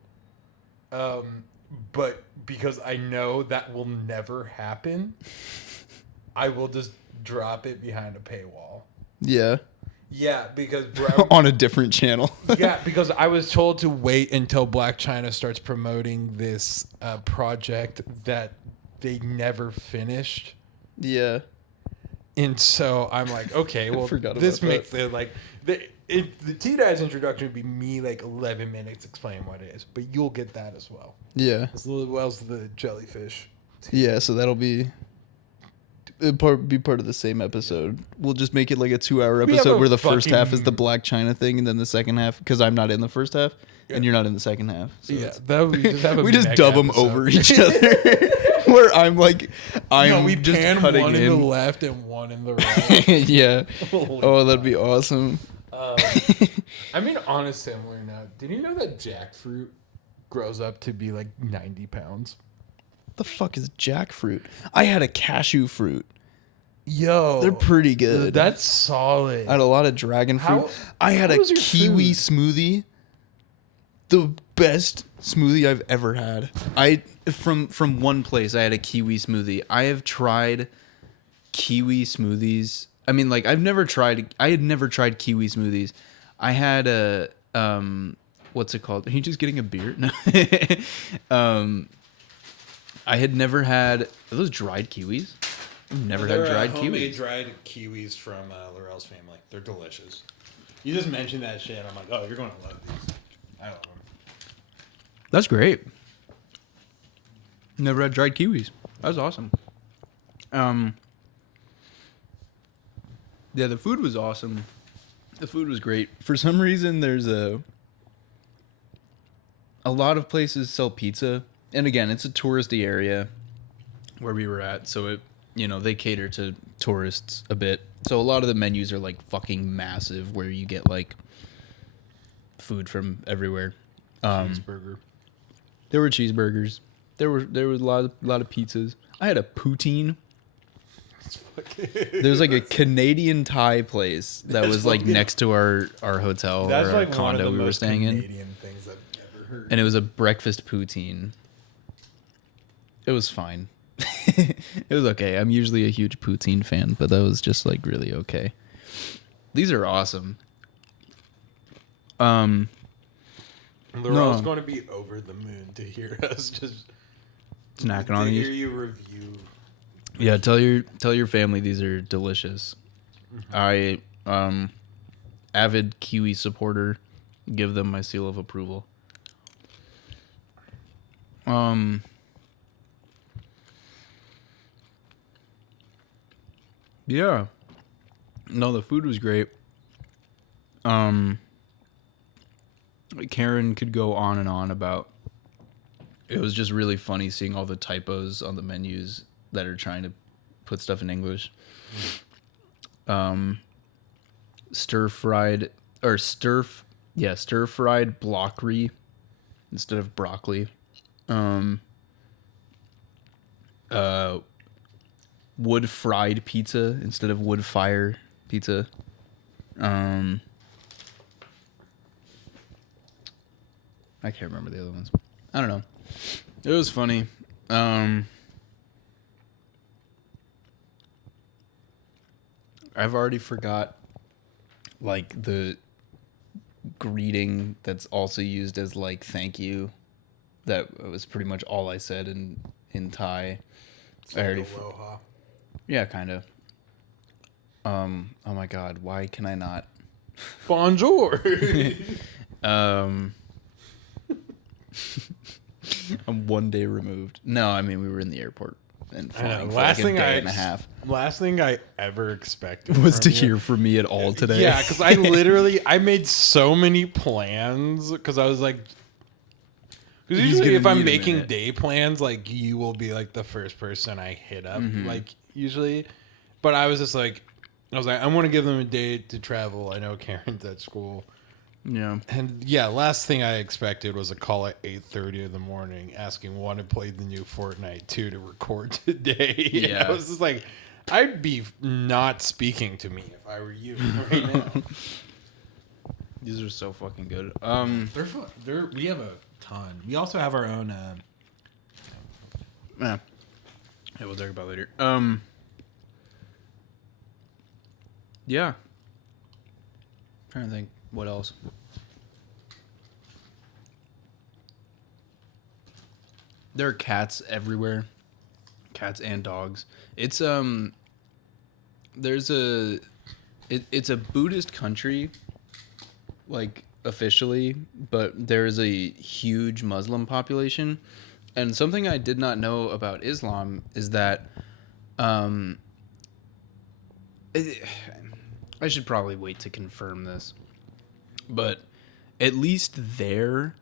But because I know that will never happen, I will just drop it behind a paywall. Yeah. Yeah, because on a different channel. yeah, because I was told to wait until Black China starts promoting this project that they never finished. Yeah. And so I'm like, okay, well, this makes it like the T-Dad's introduction would be me like 11 minutes explaining what it is, but you'll get that as well. Yeah. As well as the jellyfish. Yeah, so that'll be part of the same episode. We'll just make it like a 2-hour episode where the first half is the Black China thing, and then the second half, because I'm not in the first half, and you're not in the second half. So Yeah, that would just have a we just mega dub them episode. over each other. Where I'm like, we just pan cutting one in. in the left and one in the right. Yeah. Holy Oh, that'd be awesome. I mean, on a similar note, did you know that jackfruit grows up to be like 90 pounds? What the fuck is jackfruit? I had a cashew fruit. Yo, They're pretty good. That's solid. I had a lot of dragon fruit. I had how a was your kiwi food? smoothie. The best smoothie I've ever had. From one place I had a kiwi smoothie. I have tried kiwi smoothies. I mean, like I had never tried kiwi smoothies. I had a what's it called? Are you just getting a beer? No. I had never had, are those dried kiwis? I've never had dried homemade kiwis. dried kiwis from Laurel's family. They're delicious. You just mentioned that shit. I'm like, oh, you're going to love these. I love them. That's great. Never had dried kiwis. That was awesome. Yeah, the food was awesome. The food was great. For some reason, there's a lot of places sell pizza. And again, it's a touristy area where we were at, so it, you know, they cater to tourists a bit. So a lot of the menus are like fucking massive, where you get like food from everywhere. Cheeseburger. There were cheeseburgers. There was a lot of pizzas. I had a poutine. There was like a Canadian Thai place that was like next to our hotel or our condo we were staying in. Things I've ever heard. And it was a breakfast poutine. It was fine. It was okay. I'm usually a huge poutine fan, but that was just like really okay. These are awesome. Laurel's going to be over the moon to hear us just snacking on these. To hear you review. Yeah, tell your family these are delicious. Mm-hmm. I avid kiwi supporter. Give them my seal of approval. Yeah. No, the food was great. Karen could go on and on about, it was just really funny seeing all the typos on the menus that are trying to put stuff in English. Stir fried blockry instead of broccoli. Wood fried pizza instead of wood fire pizza. I can't remember the other ones. I don't know. It was funny. I've already forgot like the greeting that's also used as like thank you. That was pretty much all I said in Thai. It's like aloha. Yeah, kind of. Oh my god, why can I not? Bonjour. I'm one day removed. No, I mean we were in the airport and flying for last like thing a day and a half. Last thing I ever expected Was from to you. hear from me at all today. Yeah, because I made so many plans because I was like, because He's usually gonna if I'm need a making minute. day plans, like you will be like the first person I hit up, Mm-hmm. like usually. But I was just like, I want to give them a day to travel. I know Karen's at school. Yeah. And yeah, last thing I expected was a call at 8:30 in the morning asking want to play the new Fortnite 2 to record today. Yeah. And I was just like, I'd be not speaking to me if I were you right now. These are so fucking good. They're fun. We have a ton. We also have our own. Yeah, we'll talk about it later. Yeah. Trying to think what else. There are cats everywhere. Cats and dogs. It's there's it's a Buddhist country, like officially, but there is a huge Muslim population. And something I did not know about Islam is that I should probably wait to confirm this, but at least there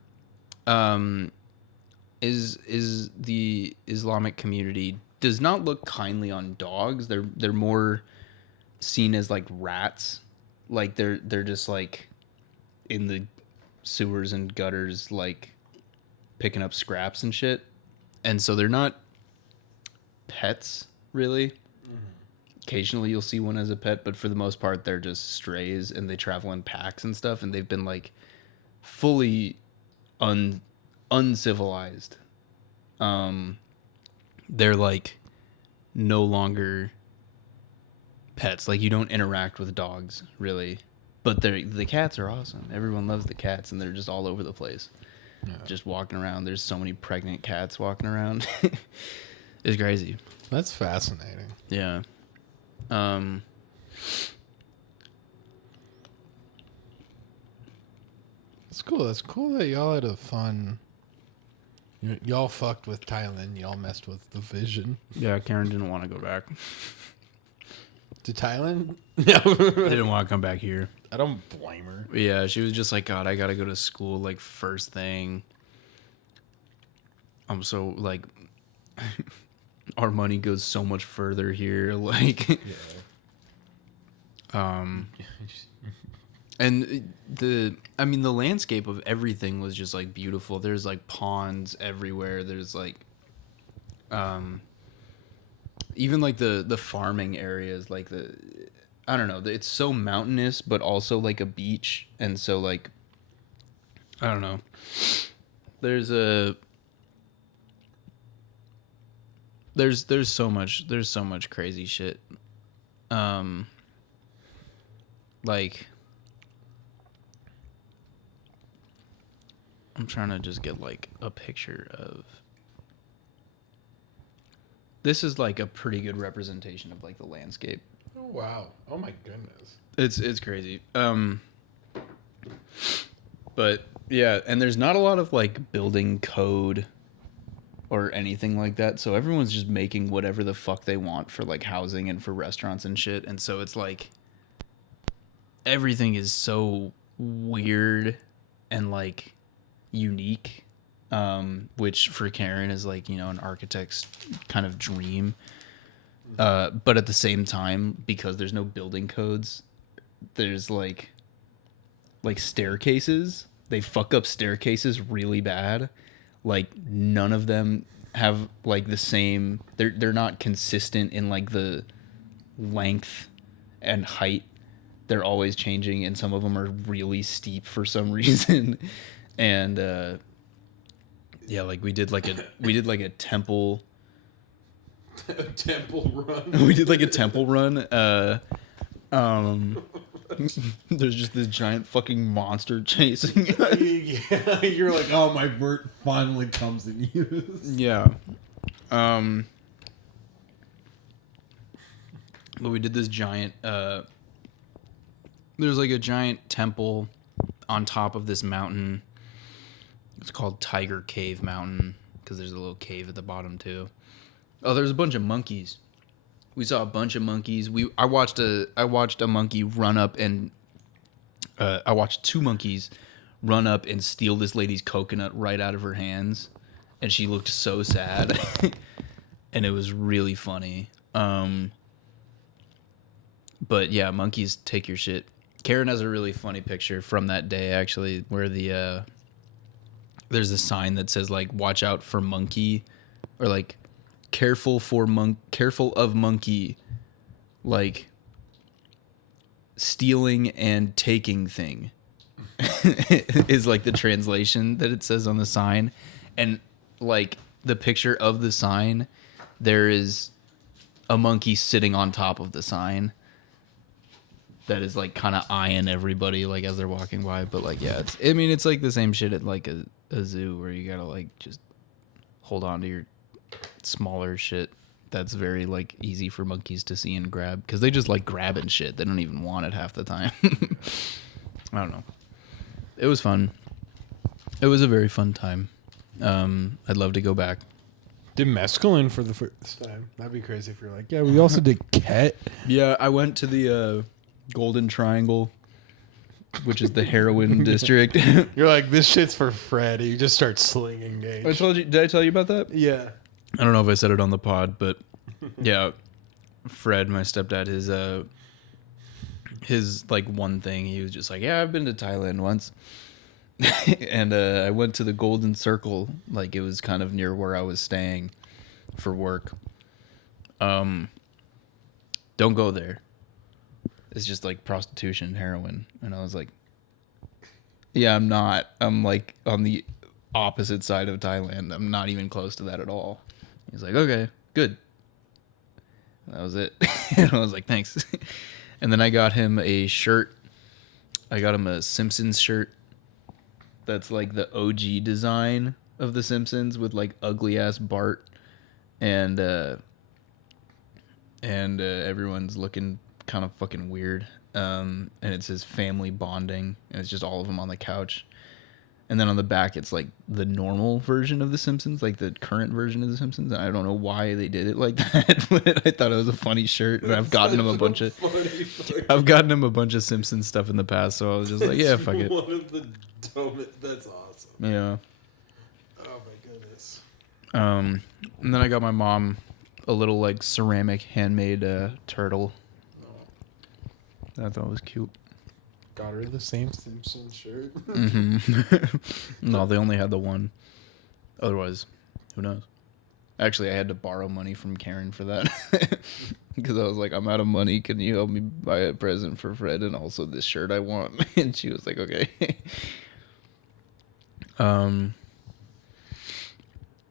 is the Islamic community does not look kindly on dogs. They're more seen as like rats. Like they're just like in the sewers and gutters, like picking up scraps and shit. And so they're not pets really. Occasionally you'll see one as a pet, but for the most part they're just strays and they travel in packs and stuff, and they've been like fully uncivilized. They're like no longer pets. Like you don't interact with dogs really, but the cats are awesome. Everyone loves the cats, and they're just all over the place, just walking around. There's so many pregnant cats walking around. It's crazy. That's fascinating. Yeah. It's cool. That's cool that y'all had a fun. Y'all fucked with Thailand. Y'all messed with the vision. Yeah, Karen didn't want to go back. To Thailand? No. Didn't want to come back here. I don't blame her. Yeah, she was just like, God, I gotta go to school like first thing. I'm so like, our money goes so much further here. Like, and the landscape of everything was just like beautiful. There's like ponds everywhere. There's like, even like the farming areas, like I don't know, it's so mountainous, but also like a beach. And so like, I don't know, there's so much crazy shit. Like, I'm trying to just get like a picture of. This is like a pretty good representation of like the landscape. Oh wow! Oh my goodness! It's crazy. But yeah, and there's not a lot of like building code or anything like that, so everyone's just making whatever the fuck they want for like housing and for restaurants and shit, and so it's like everything is so weird and like unique, which for Karen is like, you know, an architect's kind of dream, but at the same time, because there's no building codes, there's like staircases. They fuck up staircases really bad. Like none of them have like the same, they're not consistent in like the length and height. They're always changing, and some of them are really steep for some reason. And yeah, like we did like a temple temple run. We did like a temple run. There's just this giant fucking monster chasing us. Yeah, you're like, oh, my vert finally comes in use. Yeah. But we did this giant there's like a giant temple on top of this mountain. It's called Tiger Cave Mountain because there's a little cave at the bottom too. Oh, there's a bunch of monkeys. We saw a bunch of monkeys. I watched a monkey run up and I watched two monkeys run up and steal this lady's coconut right out of her hands, and she looked so sad. And it was really funny. But yeah, monkeys take your shit. Karen has a really funny picture from that day actually, where there's a sign that says like watch out for monkey, or like careful of monkey, like stealing and taking thing is like the translation that it says on the sign. And like the picture of the sign, there is a monkey sitting on top of the sign that is like kind of eyeing everybody like as they're walking by. But like, yeah, it's like the same shit at like a zoo where you gotta like just hold on to your smaller shit that's very like easy for monkeys to see and grab, because they just like grabbing shit. They don't even want it half the time. I don't know. It was fun. It was a very fun time. I'd love to go back. Did mescaline for the first time. That'd be crazy if you're like, yeah, we also did ket. Yeah, I went to the Golden Triangle, which is the heroin district. You're like, this shit's for Fred. You just start slinging gauge. Did I tell you about that? Yeah. I don't know if I said it on the pod, but yeah, Fred, my stepdad, his like one thing, he was just like, yeah, I've been to Thailand once. And I went to the Golden Circle, like it was kind of near where I was staying for work. Don't go there. It's just like prostitution, heroin. And I was like, yeah, I'm not. I'm like on the opposite side of Thailand. I'm not even close to that at all. He's like, okay, good. And that was it. And I was like, thanks. And then I got him a shirt. I got him a Simpsons shirt. That's like the OG design of the Simpsons with like ugly ass Bart and everyone's looking kind of fucking weird. And it says family bonding, and it's just all of them on the couch. And then on the back, it's like the normal version of The Simpsons, like the current version of The Simpsons. And I don't know why they did it like that, but I thought it was a funny shirt. And I've gotten him a bunch of Simpsons stuff in the past, so I was just like, yeah, fuck it. One of the dumbest. That's awesome. Yeah. Oh my goodness. And then I got my mom a little like ceramic handmade turtle. I thought it was cute. Got her the same Simpsons shirt. No, they only had the one. Otherwise, who knows? Actually, I had to borrow money from Karen for that. Because I was like, I'm out of money. Can you help me buy a present for Fred and also this shirt I want? And she was like, okay.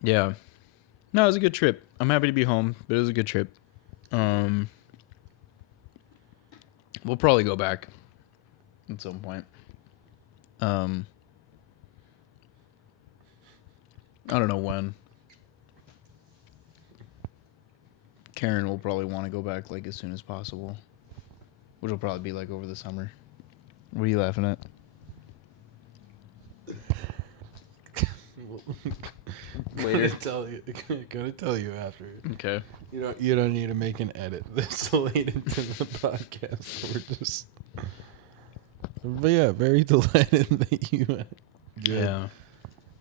Yeah. No, it was a good trip. I'm happy to be home, but it was a good trip. We'll probably go back at some point. I don't know when. Karen will probably want to go back like as soon as possible, which will probably be like over the summer. What are you laughing at? Later, gonna tell you after. Okay. You don't need to make an edit this late into the podcast. We're just. But yeah, very delighted that you had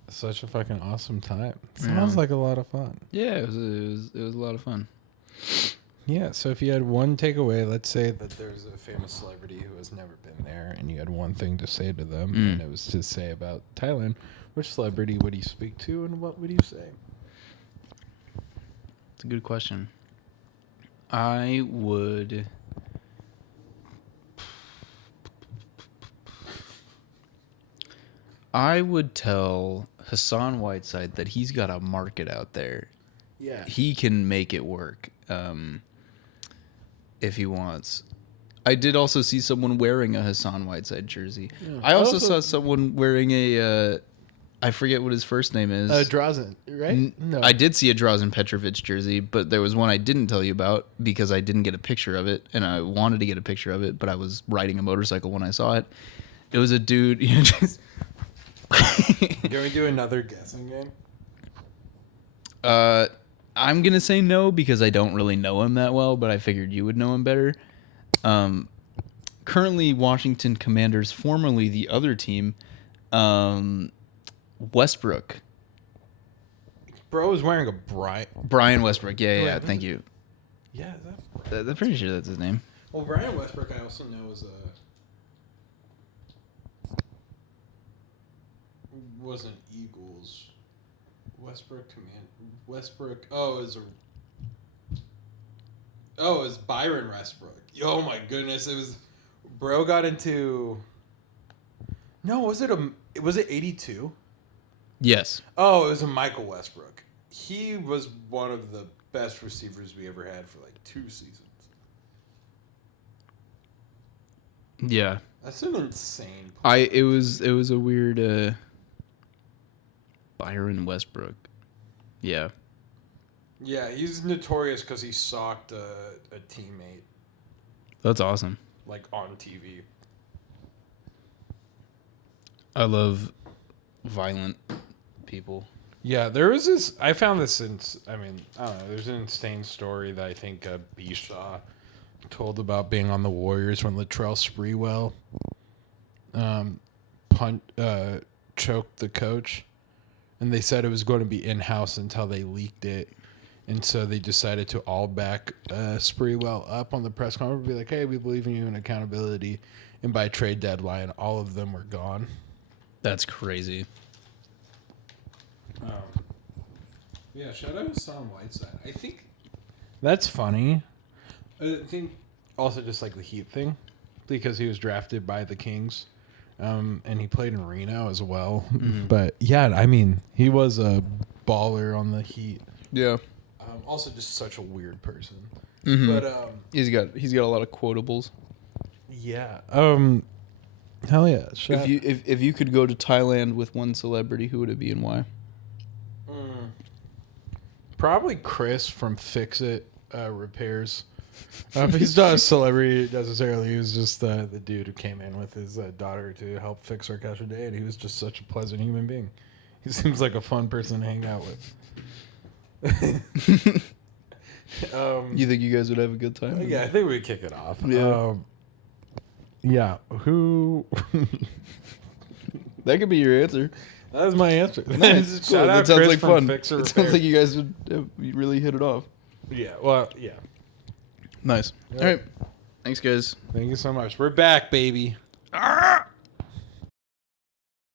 such a fucking awesome time. Sounds like a lot of fun. Yeah, it was a lot of fun. Yeah, so if you had one takeaway, let's say that there's a famous celebrity who has never been there, and you had one thing to say to them, and it was to say about Thailand, which celebrity would you speak to, and what would you say? It's a good question. I would tell Hassan Whiteside that he's got a market out there. Yeah. He can make it work if he wants. I did also see someone wearing a Hassan Whiteside jersey. Yeah. I also saw someone wearing a I forget what his first name is. Drazen, right? No. I did see a Drazen Petrovic jersey, but there was one I didn't tell you about because I didn't get a picture of it, and I wanted to get a picture of it, but I was riding a motorcycle when I saw it. It was a dude, just... Can we do another guessing game? I'm going to say no because I don't really know him that well, but I figured you would know him better. Currently Washington Commanders, formerly the other team, Westbrook. Bro is wearing a Brian Westbrook. Yeah, thank you. Yeah, that's I'm pretty sure that's his name. Well, Brian Westbrook I also know wasn't Eagles. Westbrook. Oh, it was Byron Westbrook. Oh my goodness, it was. Bro got into. No, was it 82? Yes. Oh, it was a Michael Westbrook. He was one of the best receivers we ever had for like 2 seasons. Yeah. That's an insane play. It was a weird Byron Westbrook. Yeah. Yeah, he's notorious because he socked a teammate. That's awesome. Like on TV. I love violent people. Yeah, there was this. I found this I don't know. There's an insane story that I think Bishaw told about being on the Warriors when Latrell Sprewell choked the coach, and they said it was going to be in-house until they leaked it, and so they decided to all back Sprewell up on the press conference, be like, "Hey, we believe in you and accountability," and by trade deadline, all of them were gone. That's crazy. Yeah, shout out to Hassan Whiteside. I think that's funny. I think also just like the Heat thing, because he was drafted by the Kings, And he played in Reno as well. But yeah, I mean, he was a baller on the Heat. Yeah. Also, just such a weird person. Mm-hmm. But He's got a lot of quotables. yeah. Hell yeah. If you could go to Thailand with one celebrity, who would it be and why? Probably Chris from Fix It Repairs. He's not a celebrity necessarily. He was just the dude who came in with his daughter to help fix her couch a day, and he was just such a pleasant human being. He seems like a fun person to hang out with. You think you guys would have a good time? Yeah, I think we'd kick it off. Yeah. Yeah. Who? That could be your answer. That was my answer. Nice. Cool. Shout out That sounds Chris like from fun. Fix It It sounds Repairs. like you guys would really hit it off. Yeah. Well, yeah. Nice. Yeah. All right. Thanks, guys. Thank you so much. We're back, baby. Arr!